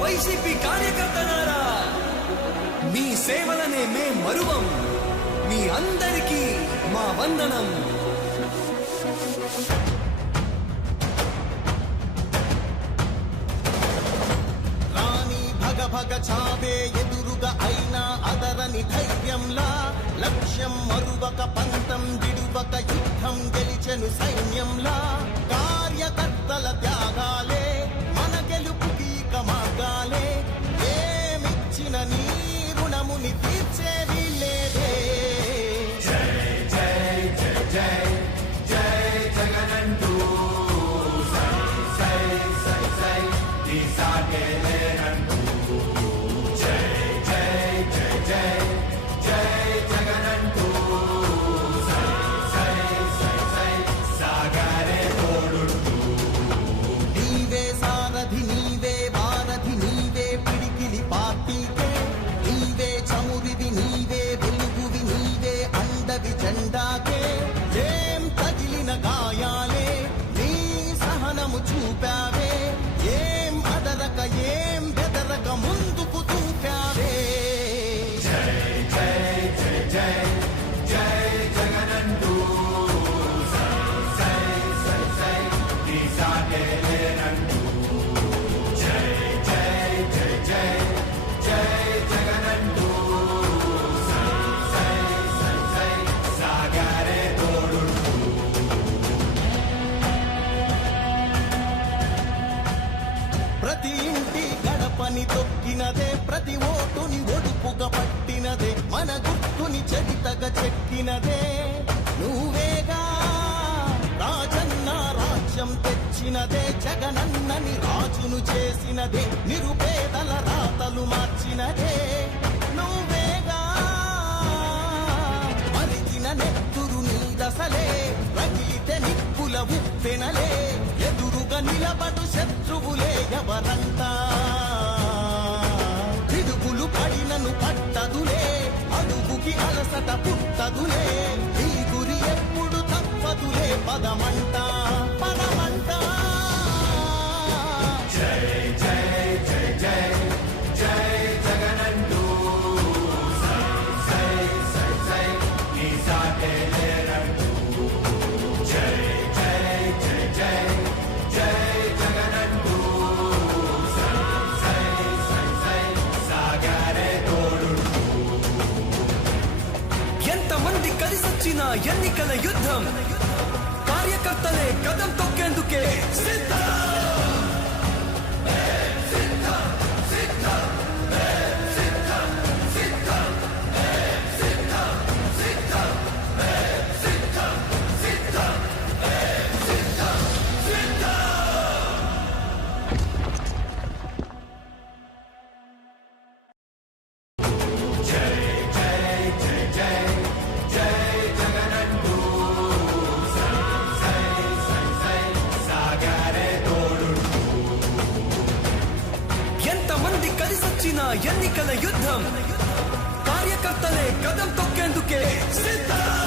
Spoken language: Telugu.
వైసీపీ కార్యకర్తలారా, మీ సేవలనే మే మరువం. మీ అందరికీ మా వందనం. రాణి భగ భగ చావే ఎదురుగా అయినా అదరని ధైర్యంలా, లక్ష్యం మరువక పంతం విడువక యుద్ధం గెలిచెను సైన్యంలా. కార్యకర్తల త్యాగాలే మన గెలుపుకి మార్గాలే. ఏమిచ్చిన నీ రుణముని తీర్చేది లేదే. జై జై జై జై జై జగనంటూ సై సై సై సై నీ సాగే లేనంటూ. జై జై జై జై జై జగనంటూ సై సై సై సై సాగరే తోడుంటూ. నీవే సారథి నీవే వారధి నీవే పిడికిలి పార్టీకే. నీవే చమురివి నీవే వెలుగువి నీవే అండవి జెండాకే. ఏం తగిలిన గాయాలే నీ సహనము చూపావే. ఏం అదరక ఏం బెదరక ముందుకు దూకావే. జై జై జై జై జై జగనంటూ సై సై సై సై నీ సాగే లేనంటూ. జై జై జై జై జై జగనంటూ సై సై సై సై సాగరే తోడుంటూ. ప్రతి ఇంటి గడపని తొక్కినదే, ప్రతి ఓటుని ఒడుపుగా పట్టినదే, మన గుర్తుని చరితగా చెక్కినదే నువ్వేగా. రాజన్న రాజ్యం తెచ్చినదే, జగనన్నని రాజును చేసినదే, నిరుపేదల రాతలు మార్చినదే నువ్వేగా. మరిచిన నెత్తురు నీ దశలే, రగిలితే నిప్పుల ఉప్పెనలే. ఎదురుగా నిలబడు శత్రువులే ఎవరంతా. పిడుగులు పడినను పట్టదులే, అడుగుకి అలసట పుట్టదులే. ఈ గురి ఎప్పుడు తప్పదులే, పదమంట పదమంట. జై జై జై జై జై జగనంటూ సై సై సై సై నీ సాగే లేనంటూ. జై జై జై జై జై జగనంటూ సై సై సై సై సాగరే తోడుంటూ. ఎంతమంది కలిసొచ్చిన ఎన్నికల యుద్ధం, కార్యకర్తలే కదం తొక్కేందుకే సిద్ధం. జై జై జై జై జై జగనంటూ సై సై సై సై సాగరే తోడుంటూ. ఎంతమంది కలిసొచ్చిన ఎన్నికల యుద్ధం, కార్యకర్తలే కదం తొక్కేందుకే సిద్ధం.